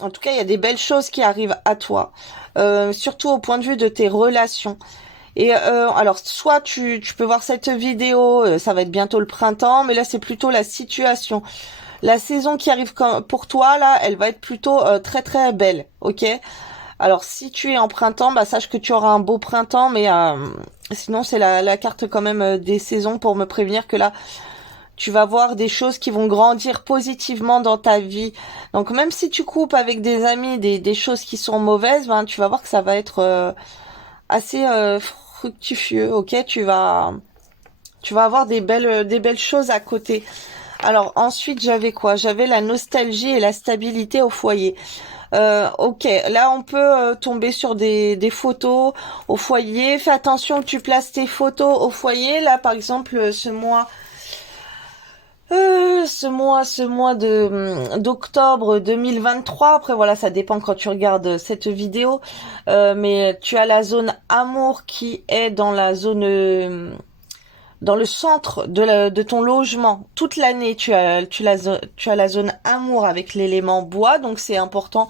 En tout cas, il y a des belles choses qui arrivent à toi, surtout au point de vue de tes relations. Et alors, soit tu peux voir cette vidéo, ça va être bientôt le printemps, mais là c'est plutôt la situation. La saison qui arrive pour toi, là, elle va être plutôt très très belle, ok? Alors, si tu es en printemps, bah sache que tu auras un beau printemps, mais sinon c'est la carte quand même des saisons pour me prévenir que là, tu vas voir des choses qui vont grandir positivement dans ta vie. Donc même si tu coupes avec des amis des choses qui sont mauvaises, ben, tu vas voir que ça va être assez fructifieux, ok? Tu vas avoir des belles choses à côté. Alors ensuite j'avais quoi? J'avais la nostalgie et la stabilité au foyer. Ok, là on peut tomber sur des photos au foyer. Fais attention que tu places tes photos au foyer. Là par exemple ce mois de d'octobre 2023. Après voilà, ça dépend quand tu regardes cette vidéo. Mais tu as la zone amour qui est dans la zone dans le centre de ton logement. Toute l'année, tu as la zone amour avec l'élément bois, donc c'est important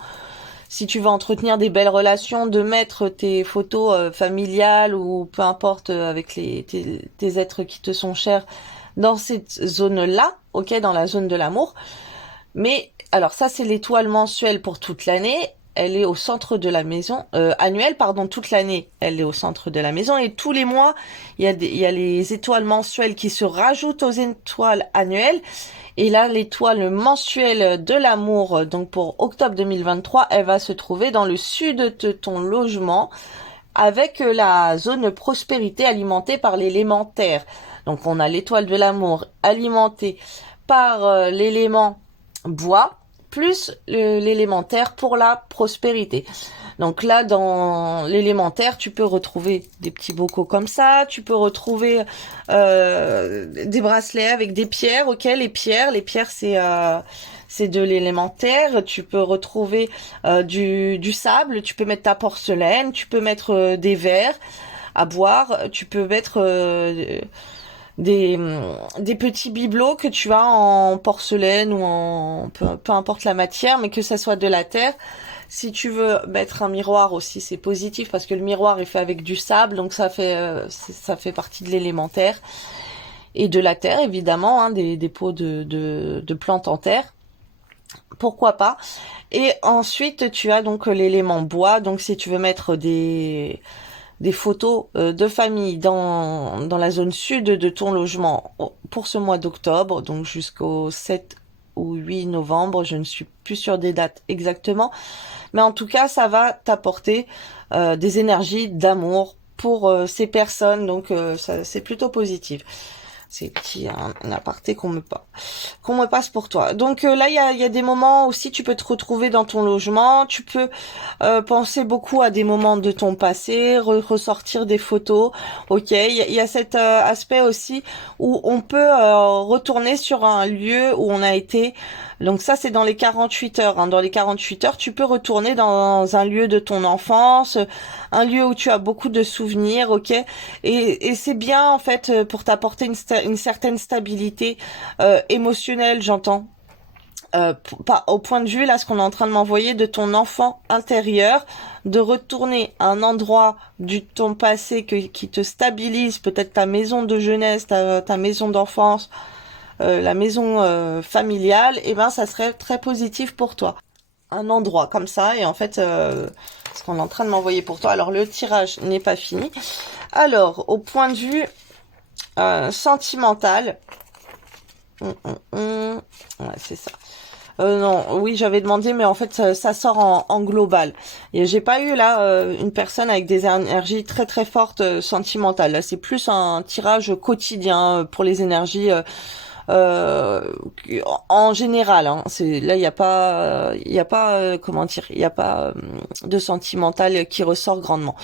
si tu veux entretenir des belles relations, de mettre tes photos familiales ou peu importe avec tes êtres qui te sont chers dans cette zone-là, ok, dans la zone de l'amour. Mais alors ça c'est l'étoile mensuelle pour toute l'année. Elle est au centre de la maison, annuelle, pardon, toute l'année, elle est au centre de la maison. Et tous les mois, il y a les étoiles mensuelles qui se rajoutent aux étoiles annuelles. Et là, l'étoile mensuelle de l'amour, donc pour octobre 2023, elle va se trouver dans le sud de ton logement avec la zone prospérité alimentée par l'élément terre. Donc on a l'étoile de l'amour alimentée par l'élément bois plus l'élémentaire pour la prospérité. Donc là, dans l'élémentaire, tu peux retrouver des petits bocaux comme ça, tu peux retrouver des bracelets avec des pierres, ok, les pierres c'est de l'élémentaire. Tu peux retrouver du sable, tu peux mettre ta porcelaine, tu peux mettre des verres à boire, tu peux mettre des petits bibelots que tu as en porcelaine ou en peu importe la matière, mais que ça soit de la terre. Si tu veux mettre un miroir aussi, c'est positif parce que le miroir est fait avec du sable, donc ça fait partie de l'élémentaire et de la terre évidemment, hein, des pots de plantes en terre. Pourquoi pas? Et ensuite, tu as donc l'élément bois. Donc, si tu veux mettre des photos de famille dans la zone sud de ton logement pour ce mois d'octobre, donc jusqu'au 7 ou 8 novembre, je ne suis plus sûre des dates exactement, mais en tout cas, ça va t'apporter des énergies d'amour pour ces personnes, donc ça, c'est plutôt positif. C'est petit un aparté qu'on me passe pour toi. Donc là, il y a des moments aussi, tu peux te retrouver dans ton logement, tu peux penser beaucoup à des moments de ton passé, ressortir des photos. Ok, il y a cet aspect aussi où on peut retourner sur un lieu où on a été. Donc ça, c'est dans les 48 heures. Hein. Dans les 48 heures, tu peux retourner dans un lieu de ton enfance, un lieu où tu as beaucoup de souvenirs, ok. Et c'est bien en fait pour t'apporter une certaine stabilité émotionnelle, j'entends. Pas au point de vue là, ce qu'on est en train de m'envoyer de ton enfant intérieur, de retourner à un endroit du ton passé qui te stabilise, peut-être ta maison de jeunesse, ta maison d'enfance, la maison familiale, et ben ça serait très positif pour toi. Un endroit comme ça, et en fait, ce qu'on est en train de m'envoyer pour toi. Alors le tirage n'est pas fini. Alors au point de vue sentimental, ouais, c'est ça. Non, oui, j'avais demandé, mais en fait, ça sort en global. Et j'ai pas eu là une personne avec des énergies très très fortes sentimentales. Là, c'est plus un tirage quotidien pour les énergies euh, en général. Hein. C'est là, il y a pas comment dire, il y a pas de sentimental qui ressort grandement.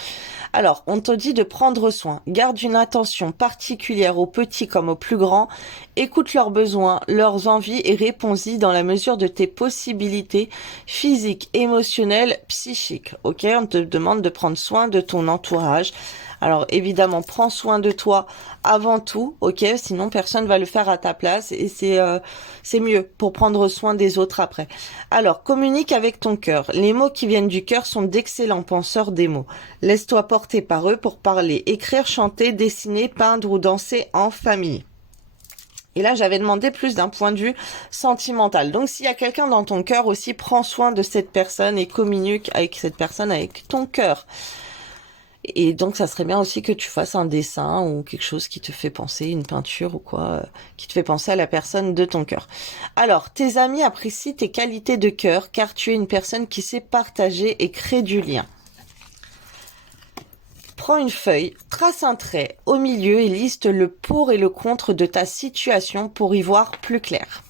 Alors, on te dit de prendre soin. Garde une attention particulière aux petits comme aux plus grands. Écoute leurs besoins, leurs envies et réponds-y dans la mesure de tes possibilités physiques, émotionnelles, psychiques. Ok, on te demande de prendre soin de ton entourage. Alors évidemment, prends soin de toi avant tout, ok? Sinon personne va le faire à ta place et c'est mieux pour prendre soin des autres après. Alors communique avec ton cœur. Les mots qui viennent du cœur sont d'excellents penseurs des mots. Laisse-toi porter par eux pour parler, écrire, chanter, dessiner, peindre ou danser en famille. Et là, j'avais demandé plus d'un point de vue sentimental. Donc, s'il y a quelqu'un dans ton cœur aussi, prends soin de cette personne et communique avec cette personne avec ton cœur. Et donc, ça serait bien aussi que tu fasses un dessin ou quelque chose qui te fait penser, une peinture ou quoi, qui te fait penser à la personne de ton cœur. Alors, tes amis apprécient tes qualités de cœur car tu es une personne qui sait partager et créer du lien. Prends une feuille, trace un trait au milieu et liste le pour et le contre de ta situation pour y voir plus clair.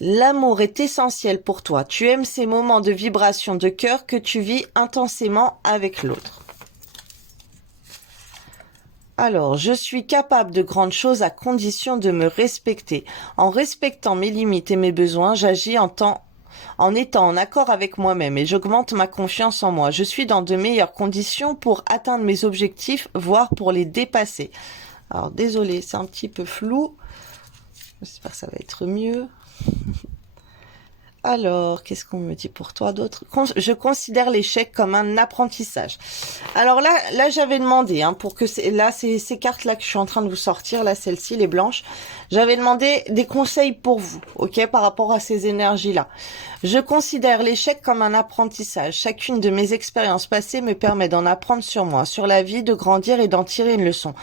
L'amour est essentiel pour toi. Tu aimes ces moments de vibration de cœur que tu vis intensément avec l'autre. Alors, je suis capable de grandes choses à condition de me respecter. En respectant mes limites et mes besoins, j'agis en étant en accord avec moi-même et j'augmente ma confiance en moi. Je suis dans de meilleures conditions pour atteindre mes objectifs, voire pour les dépasser. Alors, désolé, c'est un petit peu flou. J'espère que ça va être mieux. Alors, qu'est-ce qu'on me dit pour toi d'autre? Je considère l'échec comme un apprentissage. Alors là, j'avais demandé, pour que ces cartes-là que je suis en train de vous sortir, là, celle-ci, les blanches, j'avais demandé des conseils pour vous, ok, par rapport à ces énergies-là. Je considère l'échec comme un apprentissage. Chacune de mes expériences passées me permet d'en apprendre sur moi, sur la vie, de grandir et d'en tirer une leçon.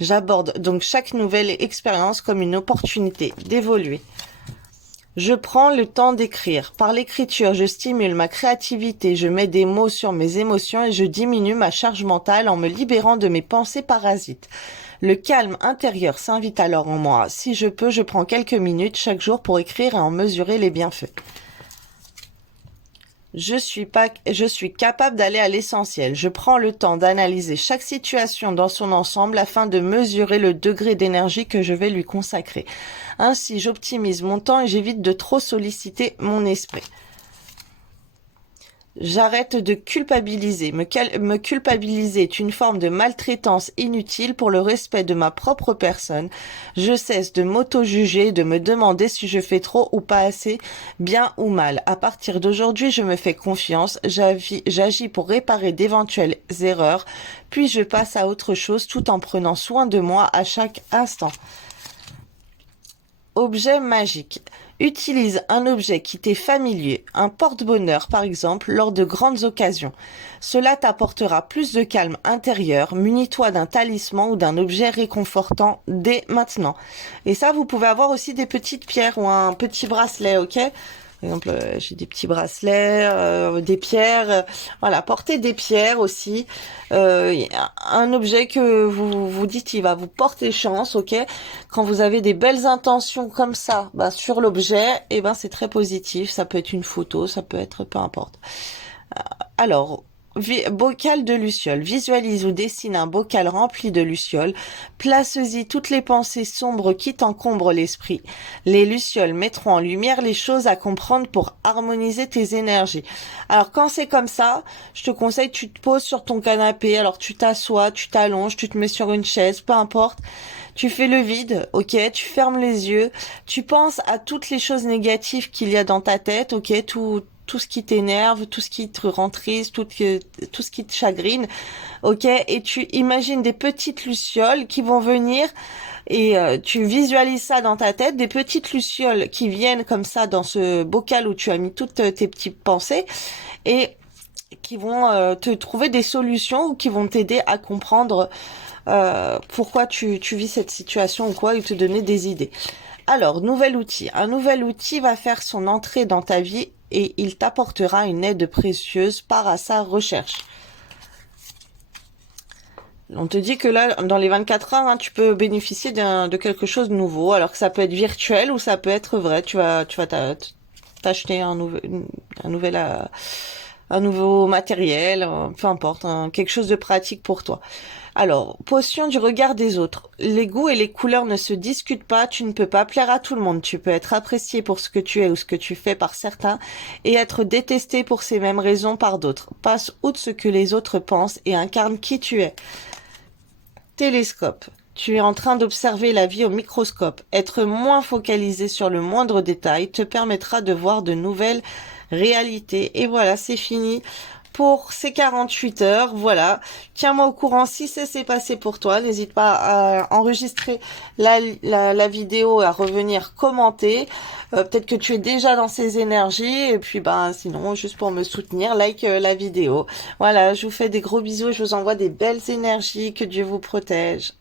J'aborde donc chaque nouvelle expérience comme une opportunité d'évoluer. Je prends le temps d'écrire. Par l'écriture, je stimule ma créativité, je mets des mots sur mes émotions et je diminue ma charge mentale en me libérant de mes pensées parasites. Le calme intérieur s'invite alors en moi. Si je peux, je prends quelques minutes chaque jour pour écrire et en mesurer les bienfaits. Je suis capable d'aller à l'essentiel. Je prends le temps d'analyser chaque situation dans son ensemble afin de mesurer le degré d'énergie que je vais lui consacrer. Ainsi, j'optimise mon temps et j'évite de trop solliciter mon esprit. J'arrête de culpabiliser. Me culpabiliser est une forme de maltraitance inutile pour le respect de ma propre personne. Je cesse de m'auto-juger, de me demander si je fais trop ou pas assez, bien ou mal. À partir d'aujourd'hui, je me fais confiance, j'agis pour réparer d'éventuelles erreurs, puis je passe à autre chose tout en prenant soin de moi à chaque instant. Objet magique. Utilise un objet qui t'est familier, un porte-bonheur par exemple, lors de grandes occasions. Cela t'apportera plus de calme intérieur. Munis-toi d'un talisman ou d'un objet réconfortant dès maintenant. Et ça, vous pouvez avoir aussi des petites pierres ou un petit bracelet, ok ? Par exemple, j'ai des petits bracelets, des pierres. Voilà, portez des pierres aussi. Un objet que vous vous dites, il va vous porter chance, ok. Quand vous avez des belles intentions comme ça, sur l'objet, c'est très positif. Ça peut être une photo, ça peut être peu importe. Alors, bocal de lucioles. Visualise ou dessine un bocal rempli de lucioles. Place-y toutes les pensées sombres qui t'encombrent l'esprit. Les lucioles mettront en lumière les choses à comprendre pour harmoniser tes énergies. Alors, quand c'est comme ça, je te conseille, tu te poses sur ton canapé. Alors, tu t'assois, tu t'allonges, tu te mets sur une chaise, peu importe. Tu fais le vide, ok, tu fermes les yeux, tu penses à toutes les choses négatives qu'il y a dans ta tête, ok, tout ce qui t'énerve, tout ce qui te rend triste, tout ce qui te chagrine, ok, et tu imagines des petites lucioles qui vont venir et tu visualises ça dans ta tête, des petites lucioles qui viennent comme ça dans ce bocal où tu as mis toutes tes petites pensées et qui vont te trouver des solutions ou qui vont t'aider à comprendre pourquoi tu vis cette situation ou quoi et te donner des idées. Alors, nouvel outil. Un nouvel outil va faire son entrée dans ta vie et il t'apportera une aide précieuse par à sa recherche. On te dit que là, dans les 24 heures, tu peux bénéficier de quelque chose de nouveau. Alors que ça peut être virtuel ou ça peut être vrai. Tu vas t'acheter un nouvel un nouveau matériel, peu importe, quelque chose de pratique pour toi. Alors, potion du regard des autres. Les goûts et les couleurs ne se discutent pas, tu ne peux pas plaire à tout le monde. Tu peux être apprécié pour ce que tu es ou ce que tu fais par certains et être détesté pour ces mêmes raisons par d'autres. Passe outre ce que les autres pensent et incarne qui tu es. Télescope. Tu es en train d'observer la vie au microscope. Être moins focalisé sur le moindre détail te permettra de voir de nouvelles réalités. Et voilà, c'est fini pour ces 48 heures. Voilà. Tiens-moi au courant si ça s'est passé pour toi. N'hésite pas à enregistrer la vidéo et à revenir commenter. Peut-être que tu es déjà dans ces énergies. Et puis, sinon, juste pour me soutenir, like la vidéo. Voilà, je vous fais des gros bisous. Je vous envoie des belles énergies. Que Dieu vous protège.